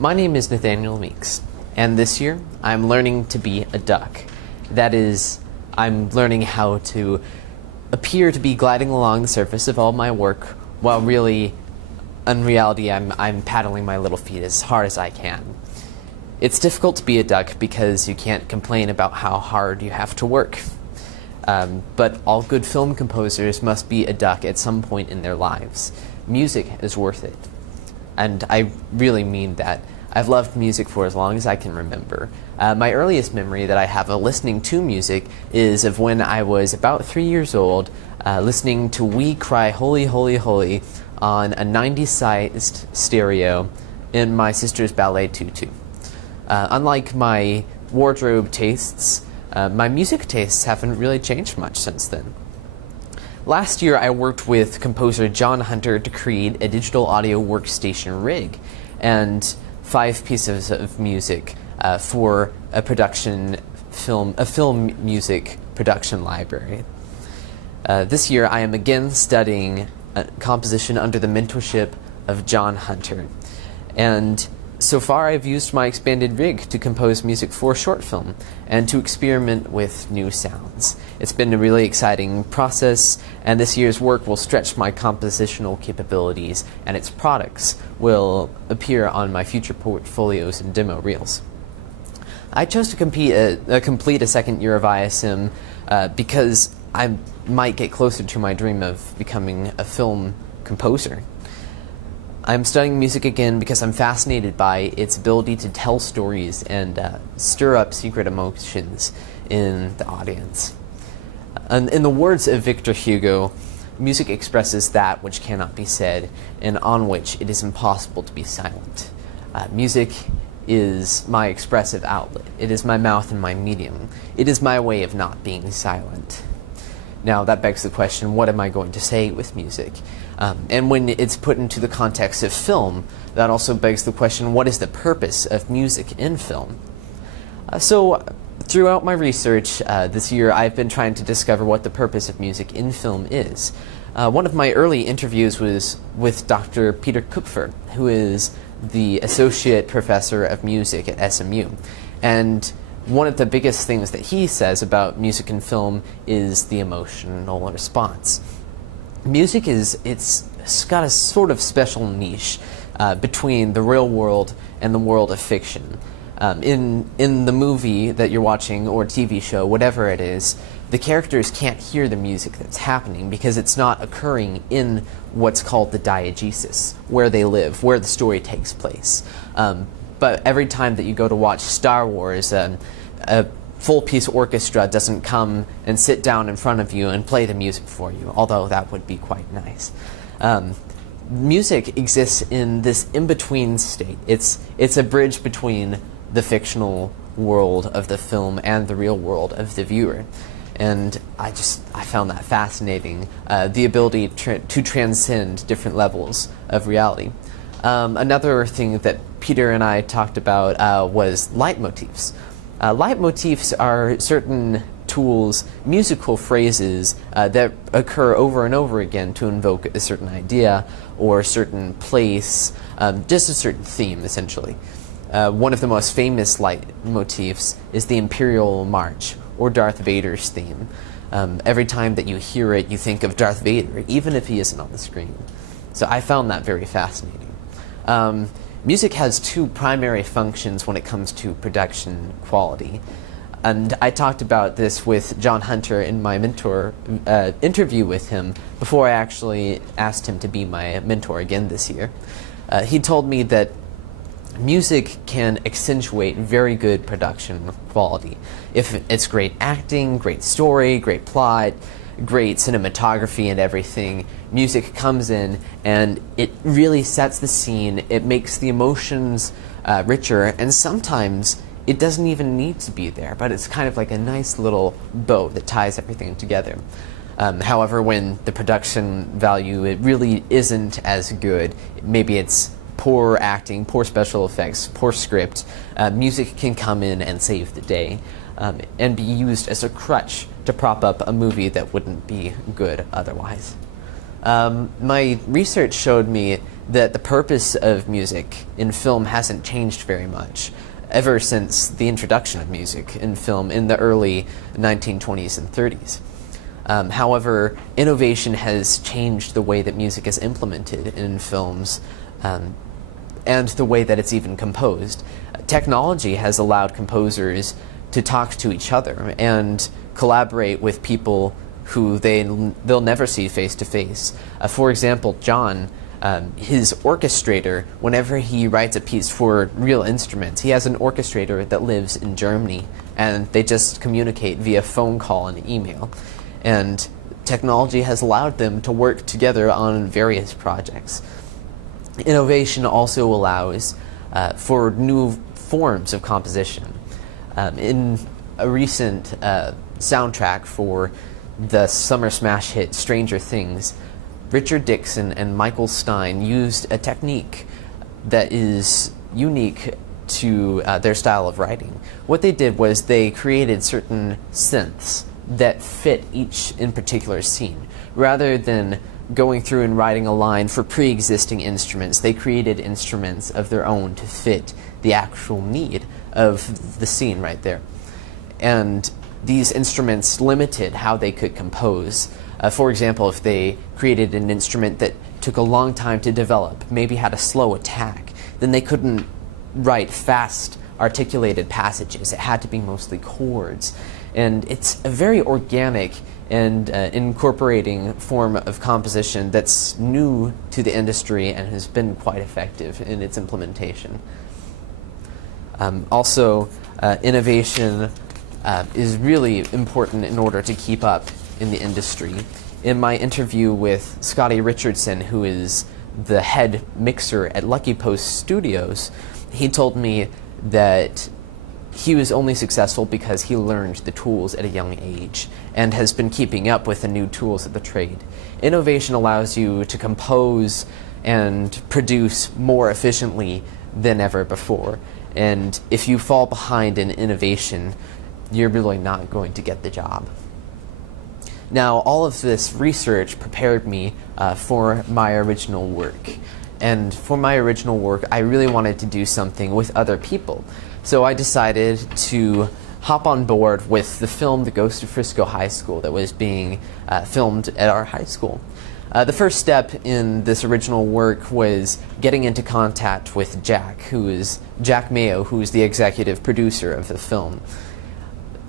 My name is Nathaniel Meeks, and this year I'm learning to be a duck. That is, I'm learning how to appear to be gliding along the surface of all my work, while really, in reality, I'm paddling my little feet as hard as I can. It's difficult to be a duck because you can't complain about how hard you have to work. But all good film composers must be a duck at some point in their lives. Music is worth it. And I really mean that. I've loved music for as long as I can remember. My earliest memory that I have of listening to music is of when I was about 3 years old, listening to We Cry Holy, Holy, Holy on a 90-sized stereo in my sister's ballet tutu. Unlike my wardrobe tastes, my music tastes haven't really changed much since then. Last year, I worked with composer John Hunter to create a digital audio workstation rig and 5 pieces of music for a film music production library. This year, I am again studying composition under the mentorship of John Hunter, and so far, I've used my expanded rig to compose music for short film and to experiment with new sounds. It's been a really exciting process, and this year's work will stretch my compositional capabilities, and its products will appear on my future portfolios and demo reels. I chose to complete a second year of ISM because I might get closer to my dream of becoming a film composer. I'm studying music again because I'm fascinated by its ability to tell stories and stir up secret emotions in the audience. In the words of Victor Hugo, music expresses that which cannot be said and on which it is impossible to be silent. Music is my expressive outlet. It is my mouth and my medium. It is my way of not being silent. Now, that begs the question, what am I going to say with music? And when it's put into the context of film, that also begs the question, what is the purpose of music in film? So, throughout my research this year, I've been trying to discover what the purpose of music in film is. One of my early interviews was with Dr. Peter Kupfer, who is the Associate Professor of Music at SMU. And one of the biggest things that he says about music and film is the emotional response. Music it's got a sort of special niche between the real world and the world of fiction. In the movie that you're watching or TV show, whatever it is, the characters can't hear the music that's happening because it's not occurring in what's called the diegesis, where they live, where the story takes place. But every time that you go to watch Star Wars, a full-piece orchestra doesn't come and sit down in front of you and play the music for you, although that would be quite nice. Music exists in this in-between state. It's a bridge between the fictional world of the film and the real world of the viewer. And I found that fascinating, the ability to transcend different levels of reality. Another thing that Peter and I talked about was leitmotifs. Leitmotifs are certain tools, musical phrases that occur over and over again to invoke a certain idea or a certain place, just a certain theme, essentially. One of the most famous leitmotifs is the Imperial March, or Darth Vader's theme. Every time that you hear it, you think of Darth Vader, even if he isn't on the screen. So I found that very fascinating. Music has 2 primary functions when it comes to production quality. And I talked about this with John Hunter in my mentor interview with him before I actually asked him to be my mentor again this year. He told me that music can accentuate very good production quality. If it's great acting, great story, great plot, great cinematography and everything, music comes in and it really sets the scene, it makes the emotions richer, and sometimes it doesn't even need to be there, but it's kind of like a nice little bow that ties everything together. However, when the production value, it really isn't as good, maybe it's poor acting, poor special effects, poor script, music can come in and save the day and be used as a crutch to prop up a movie that wouldn't be good otherwise. My research showed me that the purpose of music in film hasn't changed very much ever since the introduction of music in film in the early 1920s and 30s. However, innovation has changed the way that music is implemented in films and the way that it's even composed. Technology has allowed composers to talk to each other and collaborate with people who they'll never see face to face. For example, John, his orchestrator, whenever he writes a piece for real instruments, he has an orchestrator that lives in Germany, and they just communicate via phone call and email. And technology has allowed them to work together on various projects. Innovation also allows for new forms of composition. In a recent soundtrack for the summer smash hit Stranger Things, Richard Dixon and Michael Stein used a technique that is unique to their style of writing. What they did was they created certain synths that fit each in particular scene. Rather than going through and writing a line for pre-existing instruments, they created instruments of their own to fit the actual need of the scene right there. And these instruments limited how they could compose. For example, if they created an instrument that took a long time to develop, maybe had a slow attack, then they couldn't write fast, articulated passages. It had to be mostly chords. And it's a very organic and incorporating form of composition that's new to the industry and has been quite effective in its implementation. Also, innovation is really important in order to keep up in the industry. In my interview with Scotty Richardson, who is the head mixer at Lucky Post Studios, he told me that he was only successful because he learned the tools at a young age and has been keeping up with the new tools of the trade. Innovation allows you to compose and produce more efficiently than ever before. And if you fall behind in innovation, you're really not going to get the job. Now, all of this research prepared me for my original work. And for my original work, I really wanted to do something with other people. So I decided to hop on board with the film The Ghost of Frisco High School that was being filmed at our high school. The first step in this original work was getting into contact with Jack Mayo, who is the executive producer of the film.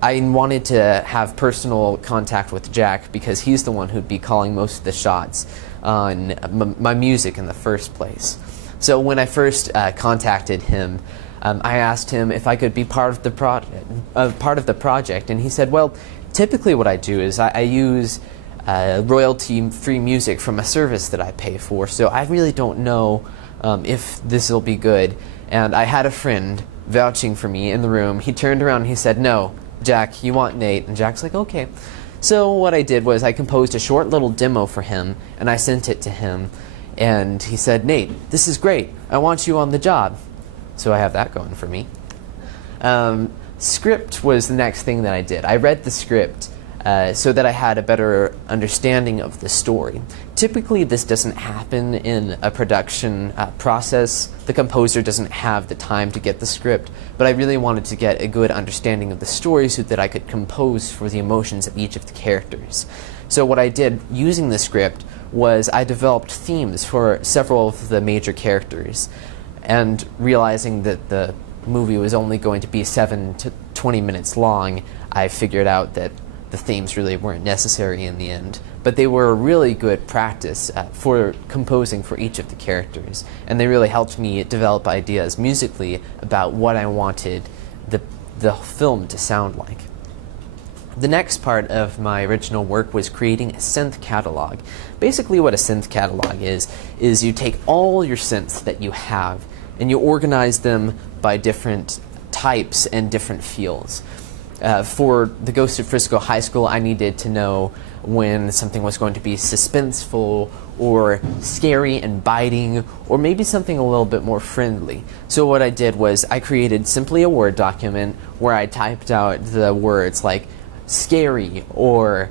I wanted to have personal contact with Jack because he's the one who'd be calling most of the shots on my music in the first place. So when I first contacted him, I asked him if I could be part of the project, and he said, well, typically what I do is I use royalty-free music from a service that I pay for, so I really don't know if this will be good. And I had a friend vouching for me in the room. He turned around and he said, no, Jack, you want Nate. And Jack's like, okay. So what I did was I composed a short little demo for him, and I sent it to him. And he said, Nate, this is great. I want you on the job. So I have that going for me. Script was the next thing that I did. I read the script so that I had a better understanding of the story. Typically, this doesn't happen in a production process. The composer doesn't have the time to get the script, but I really wanted to get a good understanding of the story so that I could compose for the emotions of each of the characters. So what I did using the script was I developed themes for several of the major characters, and realizing that the movie was only going to be 7 to 20 minutes long, I figured out that the themes really weren't necessary in the end. But they were a really good practice for composing for each of the characters, and they really helped me develop ideas musically about what I wanted the film to sound like. The next part of my original work was creating a synth catalog. Basically what a synth catalog is you take all your synths that you have and you organize them by different types and different feels. For The Ghost of Frisco High School, I needed to know when something was going to be suspenseful or scary and biting, or maybe something a little bit more friendly. So what I did was I created simply a Word document where I typed out the words like scary or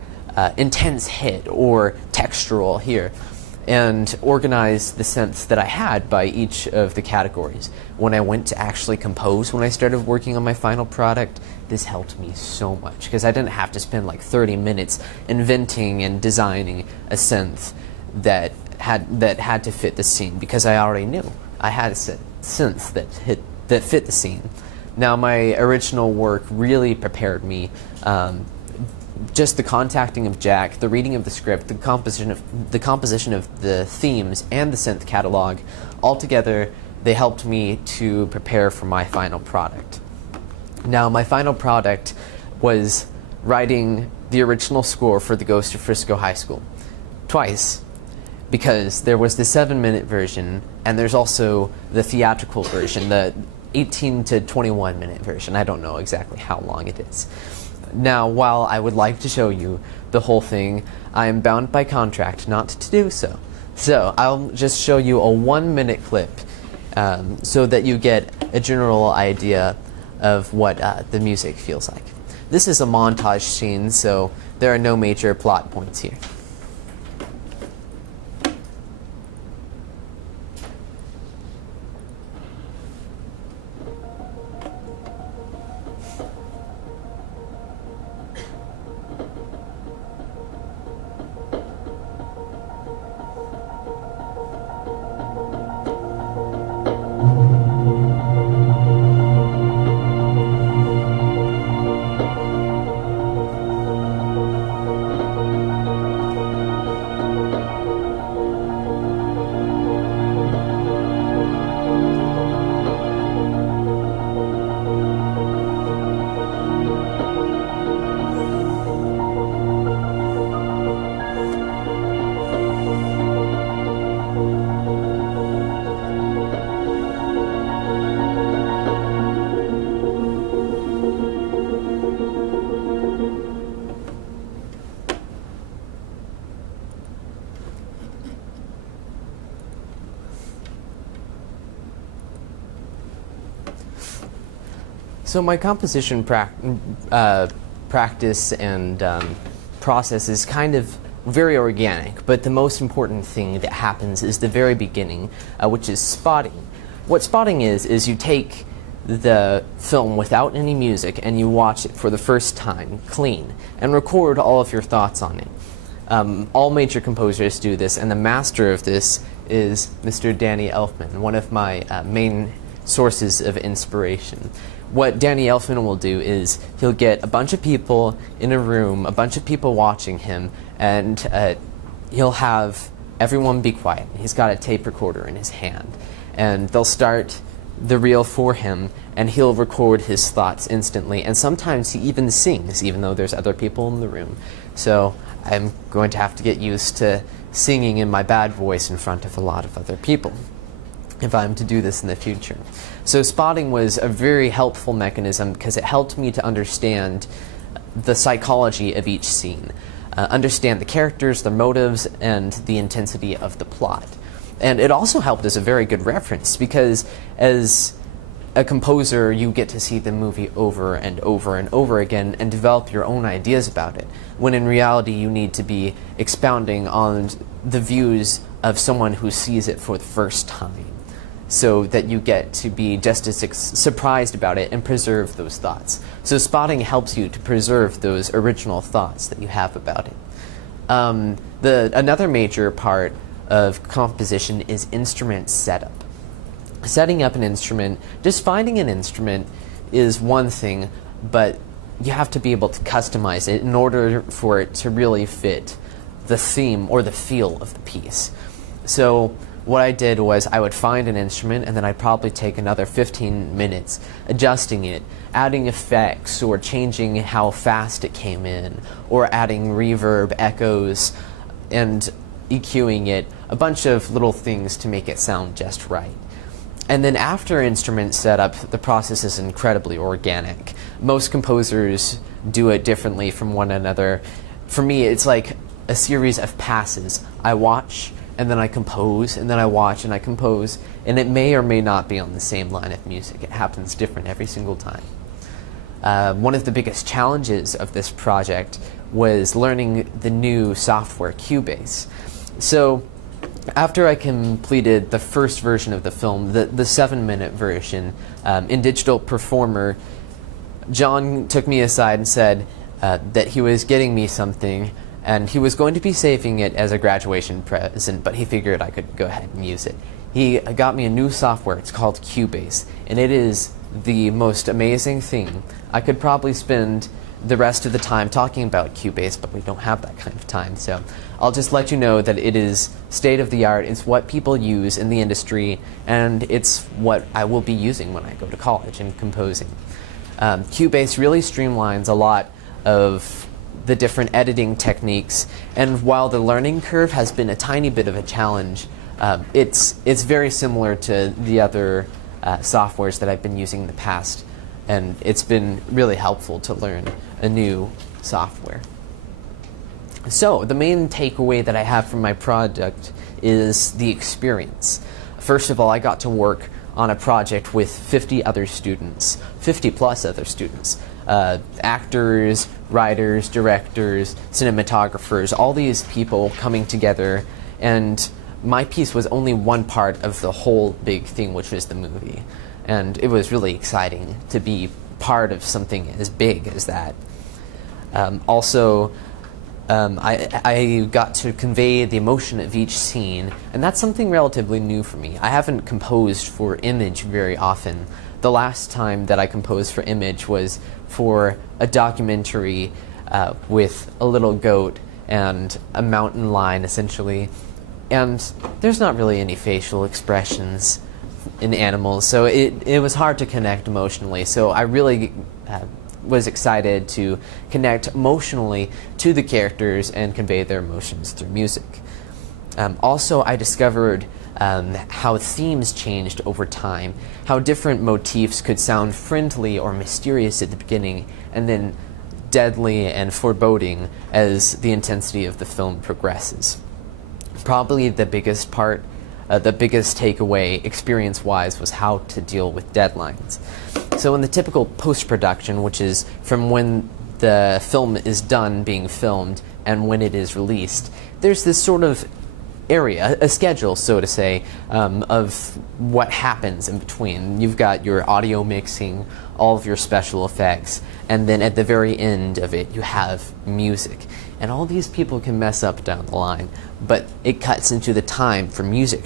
intense hit or textural here. and organize the synths that I had by each of the categories. When I went to actually compose, when I started working on my final product, this helped me so much because I didn't have to spend like 30 minutes inventing and designing a synth that had to fit the scene, because I already knew I had a synth that fit the scene. Now, my original work really prepared me. Just the contacting of Jack, the reading of the script, the composition of the themes, and the synth catalog, altogether they helped me to prepare for my final product. Now, my final product was writing the original score for The Ghost of Frisco High School twice, because there was the 7-minute version and there's also the theatrical version, the 18 to 21 minute version. I don't know exactly how long it is. Now, while I would like to show you the whole thing, I am bound by contract not to do so. So I'll just show you a 1-minute clip so that you get a general idea of what the music feels like. This is a montage scene, so there are no major plot points here. So my composition practice and process is kind of very organic, but the most important thing that happens is the very beginning, which is spotting. What spotting is you take the film without any music and you watch it for the first time, clean, and record all of your thoughts on it. All major composers do this, and the master of this is Mr. Danny Elfman, one of my main sources of inspiration. What Danny Elfman will do is he'll get a bunch of people in a room, a bunch of people watching him, and he'll have everyone be quiet. He's got a tape recorder in his hand, and they'll start the reel for him, and he'll record his thoughts instantly, and sometimes he even sings, even though there's other people in the room. So I'm going to have to get used to singing in my bad voice in front of a lot of other people if I'm to do this in the future. So spotting was a very helpful mechanism because it helped me to understand the psychology of each scene, understand the characters, their motives, and the intensity of the plot. And it also helped as a very good reference because as a composer, you get to see the movie over and over and over again and develop your own ideas about it, when in reality you need to be expounding on the views of someone who sees it for the first time, so that you get to be just as surprised about it and preserve those thoughts. So spotting helps you to preserve those original thoughts that you have about it. Another major part of composition is instrument setup. Setting up an instrument, just finding an instrument is one thing, but you have to be able to customize it in order for it to really fit the theme or the feel of the piece. So what I did was I would find an instrument and then I'd probably take another 15 minutes adjusting it, adding effects or changing how fast it came in, or adding reverb, echoes, and EQing it, a bunch of little things to make it sound just right. And then after instrument setup, the process is incredibly organic. Most composers do it differently from one another. For me, it's like a series of passes. I watch, and then I compose, and then I watch and I compose, and it may or may not be on the same line of music. It happens different every single time. One of the biggest challenges of this project was learning the new software, Cubase. So After I completed the first version of the film, the 7-minute version, in Digital Performer, John took me aside and said that he was getting me something, and he was going to be saving it as a graduation present, but he figured I could go ahead and use it. He got me a new software. It's called Cubase, and it is the most amazing thing. I could probably spend the rest of the time talking about Cubase, but we don't have that kind of time, so I'll just let you know that it is state-of-the-art. It's what people use in the industry, and it's what I will be using when I go to college and composing. Cubase really streamlines a lot of the different editing techniques, and while the learning curve has been a tiny bit of a challenge, it's very similar to the other softwares that I've been using in the past, and it's been really helpful to learn a new software. So the main takeaway that I have from my project is the experience. First of all, I got to work on a project with 50 other students, 50 plus other students, actors, writers, directors, cinematographers, all these people coming together, and my piece was only one part of the whole big thing, which was the movie. And it was really exciting to be part of something as big as that. I got to convey the emotion of each scene, and that's something relatively new for me. I haven't composed for image very often. The last time that I composed for image was for a documentary with a little goat and a mountain lion, essentially. And there's not really any facial expressions in animals, so it was hard to connect emotionally. So I really was excited to connect emotionally to the characters and convey their emotions through music. Also, I discovered how themes changed over time, how different motifs could sound friendly or mysterious at the beginning, and then deadly and foreboding as the intensity of the film progresses. Probably the biggest part, the biggest takeaway experience-wise, was how to deal with deadlines. So in the typical post-production, which is from when the film is done being filmed and when it is released, there's this sort of area, a schedule, so to say, of what happens in between. You've got your audio mixing, all of your special effects, and then at the very end of it, you have music. And all these people can mess up down the line, but it cuts into the time for music.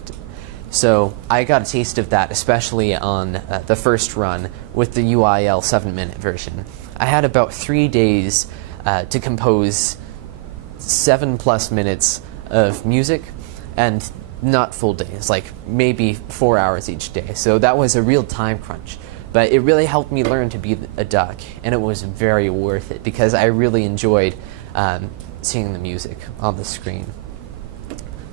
So I got a taste of that, especially on the first run with the UIL 7-minute version. I had about 3 days to compose 7+ minutes of music, and not full days, like maybe 4 hours each day. So that was a real time crunch. But it really helped me learn to be a duck, and it was very worth it because I really enjoyed seeing the music on the screen.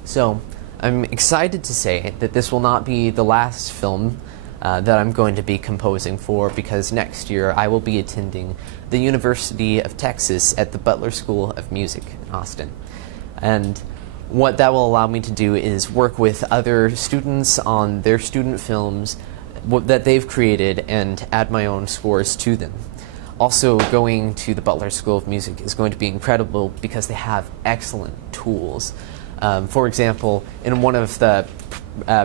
So I'm excited to say that this will not be the last film that I'm going to be composing for, because next year I will be attending the University of Texas at the Butler School of Music in Austin. And what that will allow me to do is work with other students on their student films that they've created and add my own scores to them. Also, going to the Butler School of Music is going to be incredible because they have excellent tools. For example, in one of the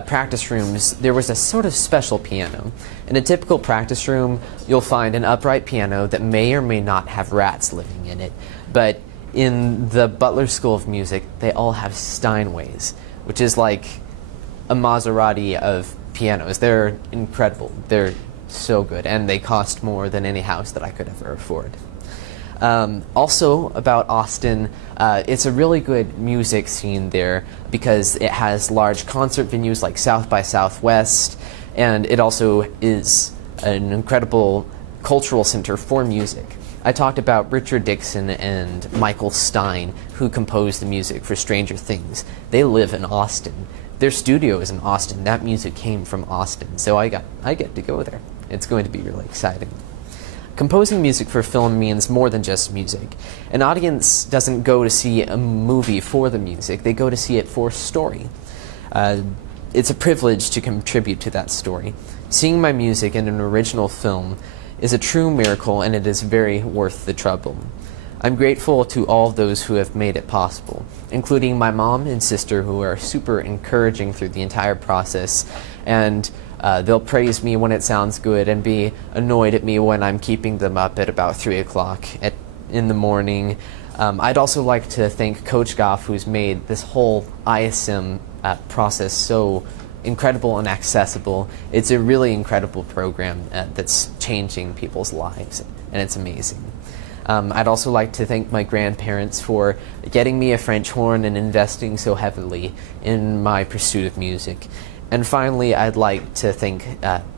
practice rooms, there was a sort of special piano. In a typical practice room, you'll find an upright piano that may or may not have rats living in it. But in the Butler School of Music, they all have Steinways, which is like a Maserati of pianos. They're incredible. They're so good, and they cost more than any house that I could ever afford. Also about Austin, it's a really good music scene there because it has large concert venues like South by Southwest, and it also is an incredible cultural center for music. I talked about Richard Dixon and Michael Stein, who composed the music for Stranger Things. They live in Austin. Their studio is in Austin. That music came from Austin, so I get to go there. It's going to be really exciting. Composing music for film means more than just music. An audience doesn't go to see a movie for the music. They go to see it for story. It's a privilege to contribute to that story. Seeing my music in an original film is a true miracle, and it is very worth the trouble. I'm grateful to all of those who have made it possible, including my mom and sister, who are super encouraging through the entire process, and they'll praise me when it sounds good and be annoyed at me when I'm keeping them up at about 3 o'clock in the morning. I'd also like to thank Coach Goff, who's made this whole ISM process so incredible and accessible. It's a really incredible program that's changing people's lives, and it's amazing. I'd also like to thank my grandparents for getting me a French horn and investing so heavily in my pursuit of music. And finally, I'd like to thank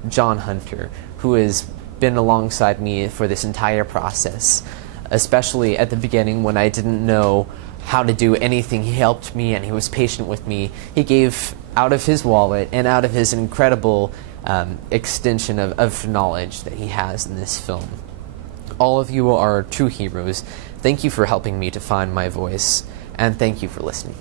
John Hunter, who has been alongside me for this entire process, especially at the beginning when I didn't know how to do anything. He helped me and he was patient with me. He gave out of his wallet and out of his incredible extension of knowledge that he has in this film. All of you are true heroes. Thank you for helping me to find my voice, and thank you for listening.